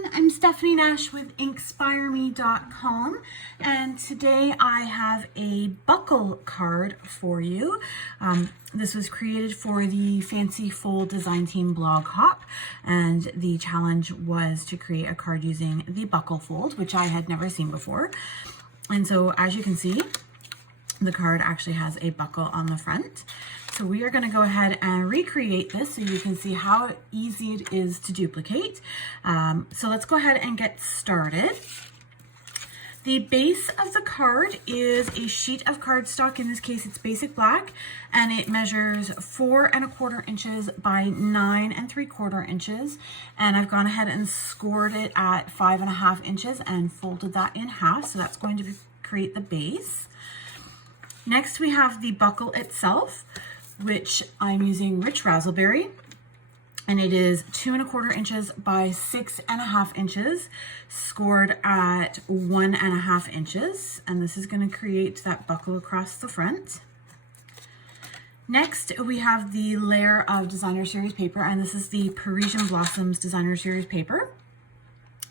everyone, I'm Stephanie Nash with Inkspireme.com, and today I have a buckle card for you. This was created for the Fancy Fold Design Team blog hop, and the challenge was to create a card using the buckle fold, which I had never seen before. And so as you can see, the card actually has a buckle on the front. So we are going to go ahead and recreate this so you can see how easy it is to duplicate. So let's go ahead and get started. The base of the card is a sheet of cardstock. In this case, it's basic black, and it measures 4 1/4 inches by 9 3/4 inches. And I've gone ahead and scored it at 5 1/2 inches and folded that in half. So that's going to create the base. Next, we have the buckle itself, which I'm using Rich Razzleberry, and it is 2 1/4 inches by 6 1/2 inches, scored at 1 1/2 inches, and this is going to create that buckle across the front. Next, we have the layer of Designer Series paper, and this is the Parisian Blossoms Designer Series paper.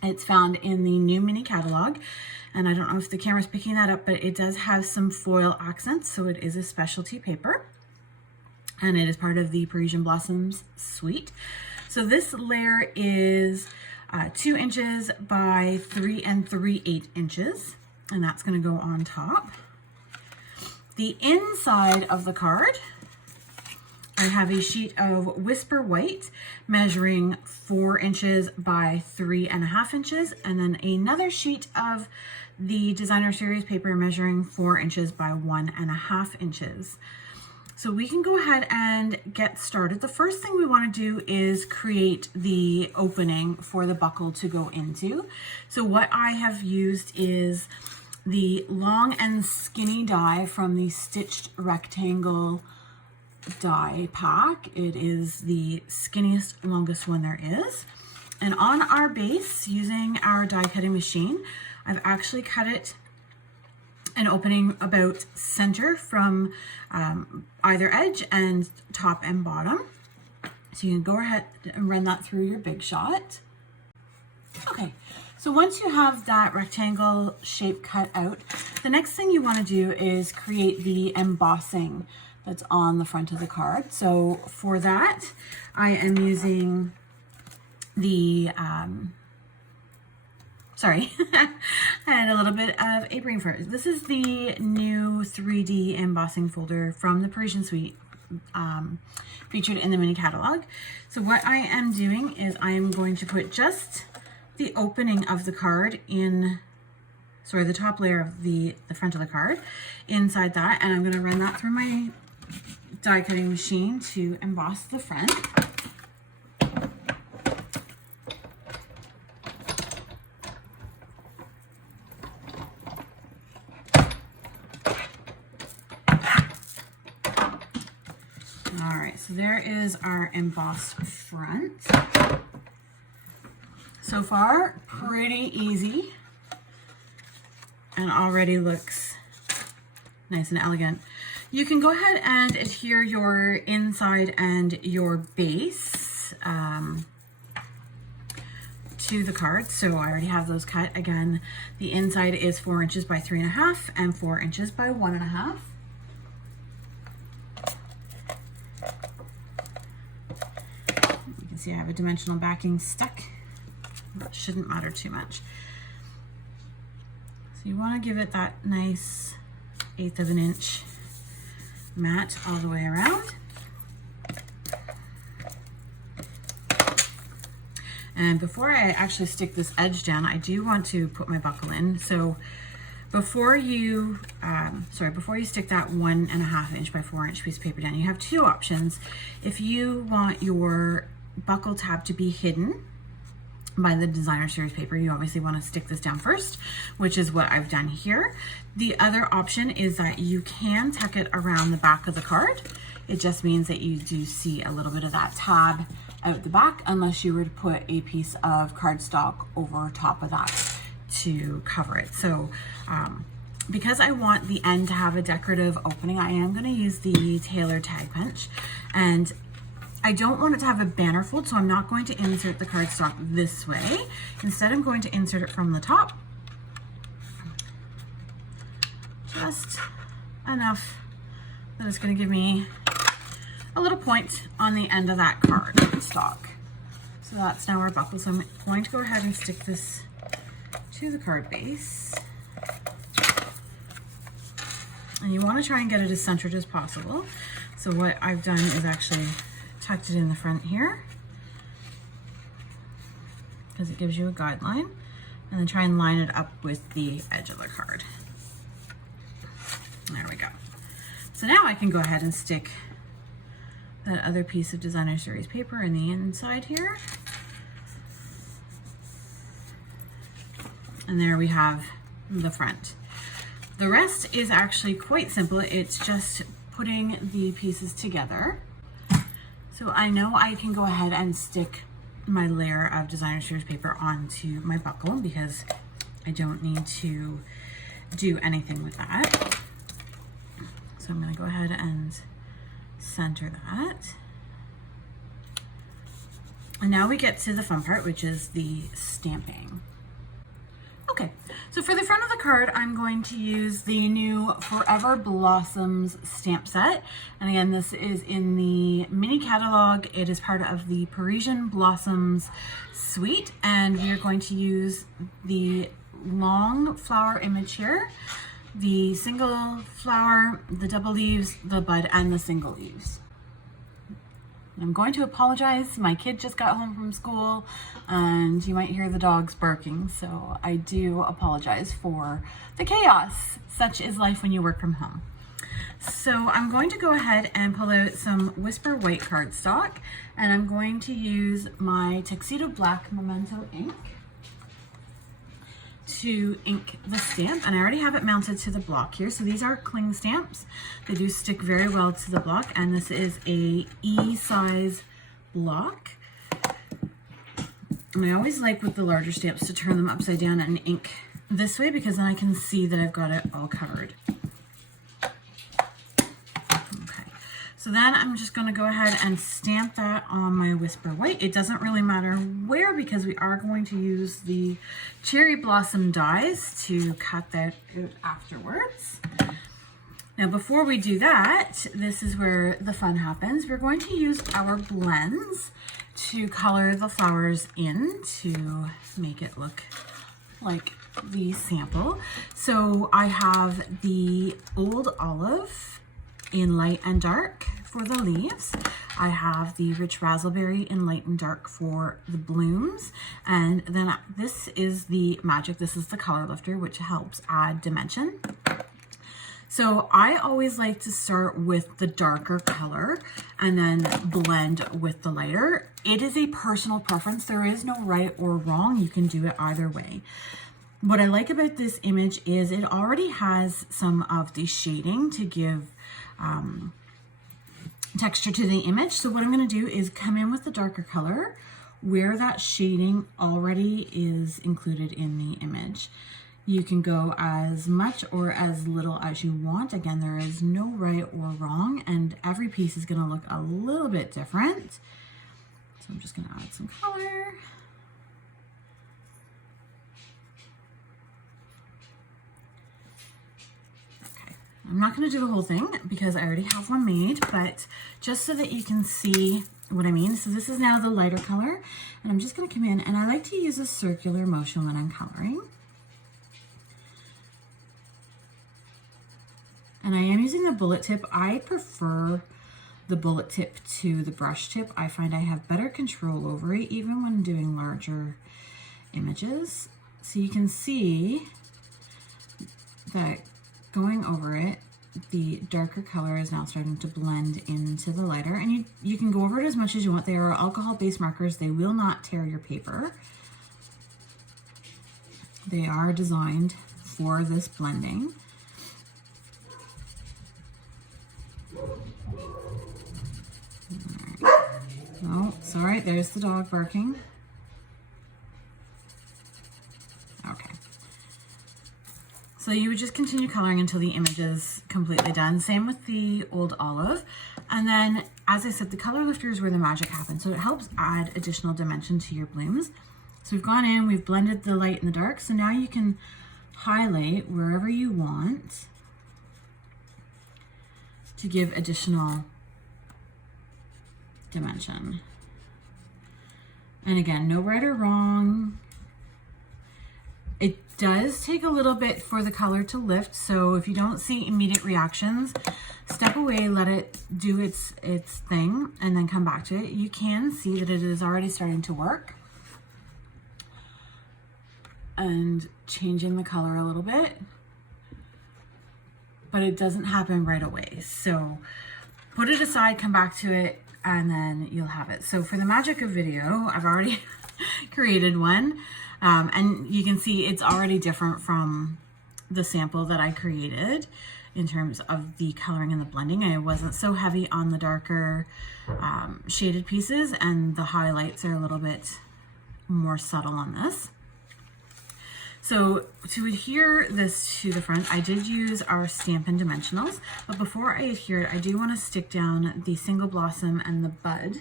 It's found in the new mini catalog, and I don't know if the camera's picking that up, but it does have some foil accents, so it is a specialty paper. And it is part of the Parisian Blossoms suite. So this layer is 2 inches by 3 3/8 inches, and that's going to go on top. The inside of the card, I have a sheet of Whisper White measuring 4 inches by 3 1/2 inches, and then another sheet of the Designer Series paper measuring 4 inches by 1 1/2 inches. So we can go ahead and get started. The first thing we want to do is create the opening for the buckle to go into. So what I have used is the long and skinny die from the Stitched Rectangle die pack. It is the skinniest, longest one there is. And on our base, using our die cutting machine, I've actually cut it an opening about center from either edge and top and bottom. So you can go ahead and run that through your Big Shot. Okay, so once you have that rectangle shape cut out, the next thing you want to do is create the embossing that's on the front of the card. So for that, I am using the sorry, I had a little bit of a brain fart. This is the new 3D embossing folder from the Parisian suite, featured in the mini catalog. So what I am doing is I am going to put just the opening of the card in, sorry, the top layer of the front of the card inside that, and I'm going to run that through my die cutting machine to emboss the front. All right, so there is our embossed front. So far, pretty easy, and already looks nice and elegant. You can go ahead and adhere your inside and your base to the card. So I already have those cut. Again, the inside is 4 inches by 3 1/2 and 4 inches by 1 1/2. See, I have a dimensional backing stuck. That shouldn't matter too much. So you want to give it that nice 1/8 of an inch mat all the way around. And before I actually stick this edge down, I do want to put my buckle in. So before you, before you stick that 1 1/2 inch by 4 inch piece of paper down, you have two options. If you want your buckle tab to be hidden by the Designer Series paper, you obviously want to stick this down first, which is what I've done here. The other option is that you can tuck it around the back of the card. It just means that you do see a little bit of that tab out the back, unless you were to put a piece of cardstock over top of that to cover it. So because I want the end to have a decorative opening, I am going to use the Tailor Tag Punch, and I don't want it to have a banner fold, so I'm not going to insert the cardstock this way. Instead, I'm going to insert it from the top. Just enough that it's going to give me a little point on the end of that cardstock. So that's now our buckle. So I'm going to go ahead and stick this to the card base. And you want to try and get it as centered as possible. So what I've done is actually tucked it in the front here because it gives you a guideline, and then try and line it up with the edge of the card. There we go. So now I can go ahead and stick that other piece of designer series paper in the inside here. And there we have the front. The rest is actually quite simple. It's just putting the pieces together. So I know I can go ahead and stick my layer of designer series paper onto my buckle because I don't need to do anything with that. So I'm going to go ahead and center that. And now we get to the fun part, which is the stamping. Okay, so for the front of the card, I'm going to use the new Forever Blossoms stamp set. And again, this is in the mini catalog. It is part of the Parisian Blossoms suite. And we are going to use the long flower image here, the single flower, the double leaves, the bud, and the single leaves. I'm going to apologize. My kid just got home from school and you might hear the dogs barking. So I do apologize for the chaos. Such is life when you work from home. So I'm going to go ahead and pull out some Whisper White cardstock, and I'm going to use my Tuxedo Black Memento ink to ink the stamp, and I already have it mounted to the block here. So these are cling stamps. They do stick very well to the block, and this is a E size block. And I always like with the larger stamps to turn them upside down and ink this way because then I can see that I've got it all covered. Okay, so then I'm just going to go ahead and stamp that on my Whisper White. It doesn't really matter where because we are going to use the cherry blossom dies to cut that out afterwards. Now before we do that, this is where the fun happens. We're going to use our blends to color the flowers in to make it look like the sample. So I have the Old Olive in light and dark for the leaves. I have the Rich Raspberry in light and dark for the blooms. And then this is the Magic. This is the color lifter, which helps add dimension. So I always like to start with the darker color and then blend with the lighter. It is a personal preference. There is no right or wrong. You can do it either way. What I like about this image is it already has some of the shading to give texture to the image. So what I'm going to do is come in with the darker color where that shading already is included in the image. You can go as much or as little as you want. Again, there is no right or wrong, and every piece is going to look a little bit different. So I'm just going to add some color. Okay, I'm not going to do the whole thing because I already have one made, but just so that you can see what I mean. So this is now the lighter color, and I'm just going to come in, and I like to use a circular motion when I'm coloring. And I am using the bullet tip. I prefer the bullet tip to the brush tip. I find I have better control over it, even when doing larger images. So you can see that going over it, the darker color is now starting to blend into the lighter. And you can go over it as much as you want. They are alcohol-based markers. They will not tear your paper. They are designed for this blending. Oh, sorry, there's the dog barking. Okay. So you would just continue coloring until the image is completely done. Same with the Old Olive. And then as I said, the color lifter is where the magic happens. So it helps add additional dimension to your blooms. So we've gone in, we've blended the light and the dark. So now you can highlight wherever you want to give additional dimension. And again, no right or wrong. It does take a little bit for the color to lift, so if you don't see immediate reactions, step away, let it do its thing, and then come back to it. You can see that it is already starting to work and changing the color a little bit, but it doesn't happen right away. So put it aside, come back to it, and then you'll have it. So for the magic of video, I've already created one. And you can see it's already different from the sample that I created in terms of the coloring and the blending. And it wasn't so heavy on the darker shaded pieces, and the highlights are a little bit more subtle on this. So to adhere this to the front, I did use our Stampin' dimensionals, but before I adhere it, I do want to stick down the single blossom and the bud.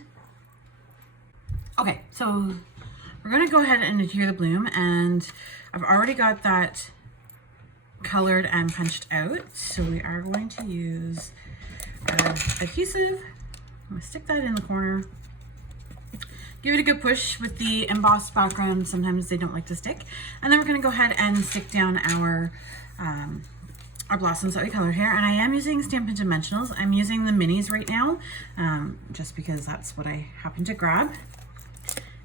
Okay, so we're going to go ahead and adhere the bloom, and I've already got that colored and punched out. So we are going to use our adhesive. I'm going to stick that in the corner. Give it a good push with the embossed background. Sometimes they don't like to stick. And then we're going to go ahead and stick down our blossoms that we colored here. And I am using Stampin' Dimensionals. I'm using the minis right now, just because that's what I happen to grab.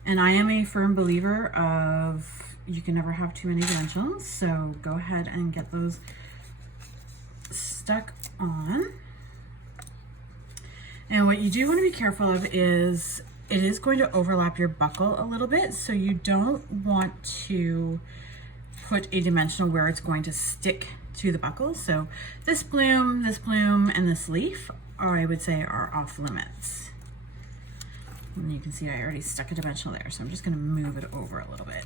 And I am a firm believer of you can never have too many dimensions. So go ahead and get those stuck on. And what you do want to be careful of is it is going to overlap your buckle a little bit, so you don't want to put a dimensional where it's going to stick to the buckle. So this bloom, and this leaf, or I would say, are off limits. And you can see I already stuck a dimensional there, so I'm just going to move it over a little bit.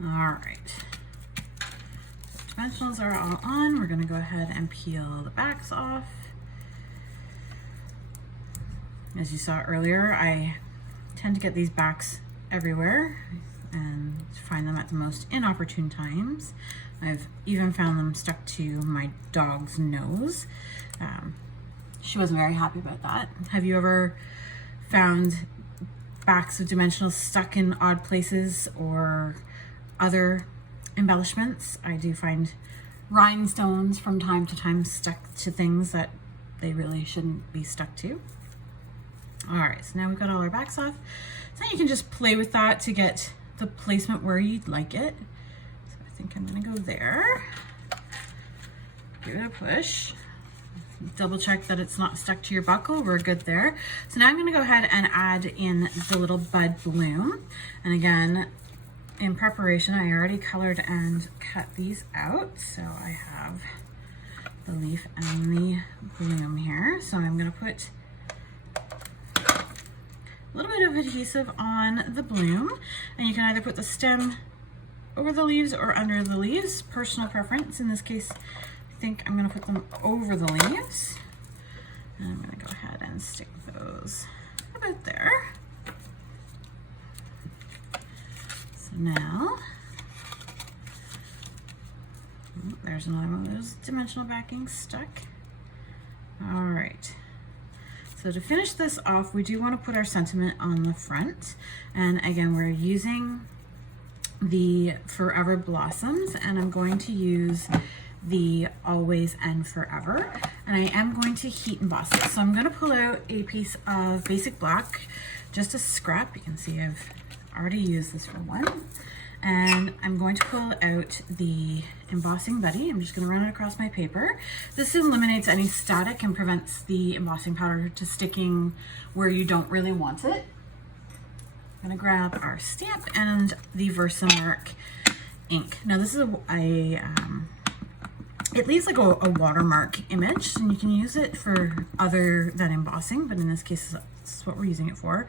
All right, dimensionals are all on. We're going to go ahead and peel the backs off. As you saw earlier, I tend to get these backs everywhere and find them at the most inopportune times. I've even found them stuck to my dog's nose. She wasn't very happy about that. Have you ever found backs of dimensionals stuck in odd places or other embellishments? I do find rhinestones from time to time stuck to things that they really shouldn't be stuck to. All right, so now we've got all our backs off. So you can just play with that to get the placement where you'd like it. So I think I'm gonna go there. Give it a push. Double check that it's not stuck to your buckle. We're good there. So now I'm gonna go ahead and add in the little bud bloom. And again, in preparation, I already colored and cut these out. So I have the leaf and the bloom here. So I'm gonna put a little bit of adhesive on the bloom, and you can either put the stem over the leaves or under the leaves, personal preference. In this case, I think I'm gonna put them over the leaves. And I'm gonna go ahead and stick those about there. So now, there's another one of those dimensional backings stuck. All right. So to finish this off, we do want to put our sentiment on the front. And again, we're using the Forever Blossoms, and I'm going to use the Always and Forever. And I am going to heat emboss it. So I'm going to pull out a piece of basic black, just a scrap. You can see I've already used this for one. And I'm going to pull out the embossing buddy. I'm just going to run it across my paper. This eliminates any static and prevents the embossing powder to sticking where you don't really want it. I'm going to grab our stamp and the Versamark ink. Now this is it leaves like a watermark image, and you can use it for other than embossing, but in this case, this is what we're using it for.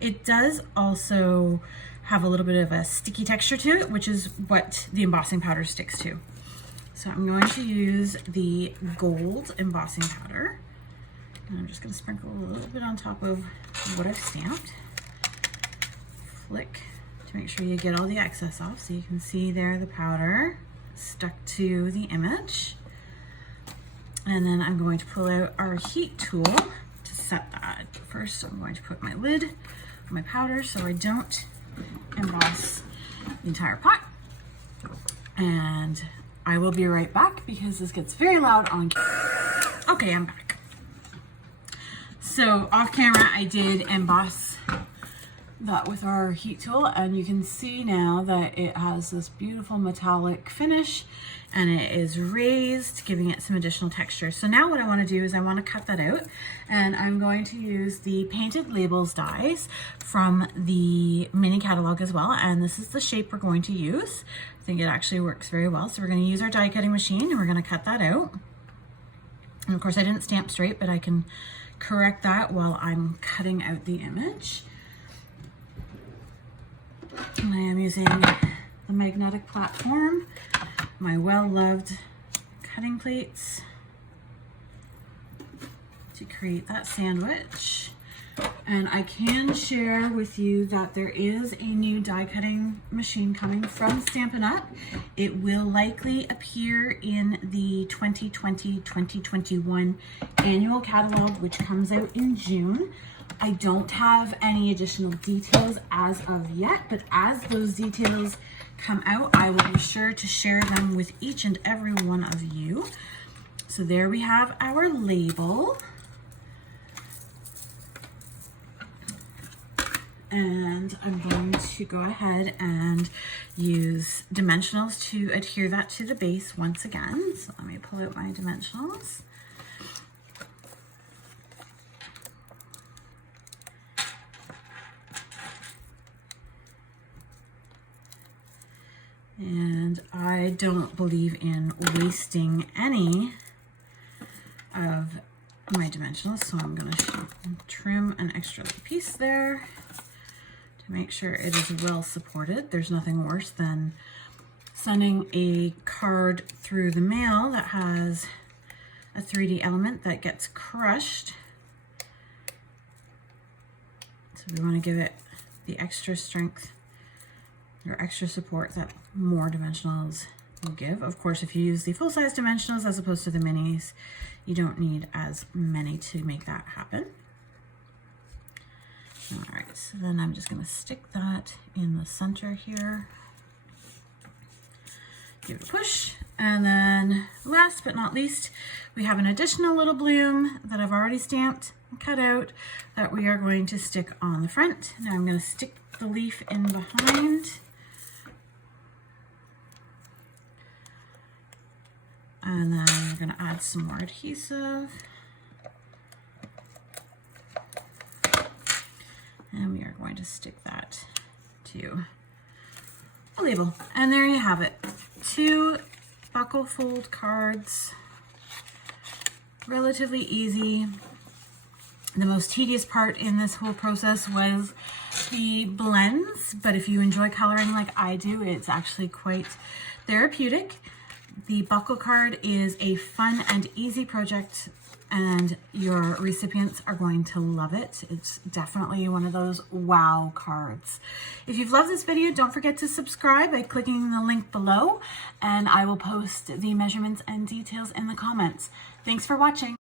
It does also have a little bit of a sticky texture to it, which is what the embossing powder sticks to. So I'm going to use the gold embossing powder, and I'm just going to sprinkle a little bit on top of what I've stamped. Flick to make sure you get all the excess off, so you can see there the powder stuck to the image. And then I'm going to pull out our heat tool to set that. First, I'm going to put my lid on my powder so I don't emboss the entire pot. And I will be right back because this gets very loud on camera. Okay, I'm back. So off camera, I did emboss that with our heat tool, and you can see now that it has this beautiful metallic finish and it is raised, giving it some additional texture. So now what I want to do is I want to cut that out, and I'm going to use the painted labels dies from the mini catalog as well, and this is the shape we're going to use. I think it actually works very well. So we're going to use our die cutting machine and we're going to cut that out. And of course I didn't stamp straight, but I can correct that while I'm cutting out the image. And I am using the magnetic platform, my well-loved cutting plates to create that sandwich. And I can share with you that there is a new die cutting machine coming from Stampin' Up. It will likely appear in the 2020-2021 annual catalog, which comes out in June. I don't have any additional details as of yet, but as those details come out, I will be sure to share them with each and every one of you. So there we have our label. And I'm going to go ahead and use dimensionals to adhere that to the base once again. So let me pull out my dimensionals. And I don't believe in wasting any of my dimensionals, so I'm going to trim an extra piece there to make sure it is well supported. There's nothing worse than sending a card through the mail that has a 3D element that gets crushed. So we want to give it the extra strength or extra support that more dimensionals will give. Of course, if you use the full-size dimensionals as opposed to the minis, you don't need as many to make that happen. All right, so then I'm just going to stick that in the center here. Give it a push. And then last but not least, we have an additional little bloom that I've already stamped and cut out that we are going to stick on the front. Now I'm going to stick the leaf in behind. And then we're going to add some more adhesive. And we are going to stick that to a label. And there you have it. 2 buckle fold cards. Relatively easy. The most tedious part in this whole process was the blends, but if you enjoy coloring like I do, it's actually quite therapeutic. The buckle card is a fun and easy project, and your recipients are going to love it. It's definitely one of those wow cards. If you've loved this video, don't forget to subscribe by clicking the link below, and I will post the measurements and details in the comments. Thanks for watching.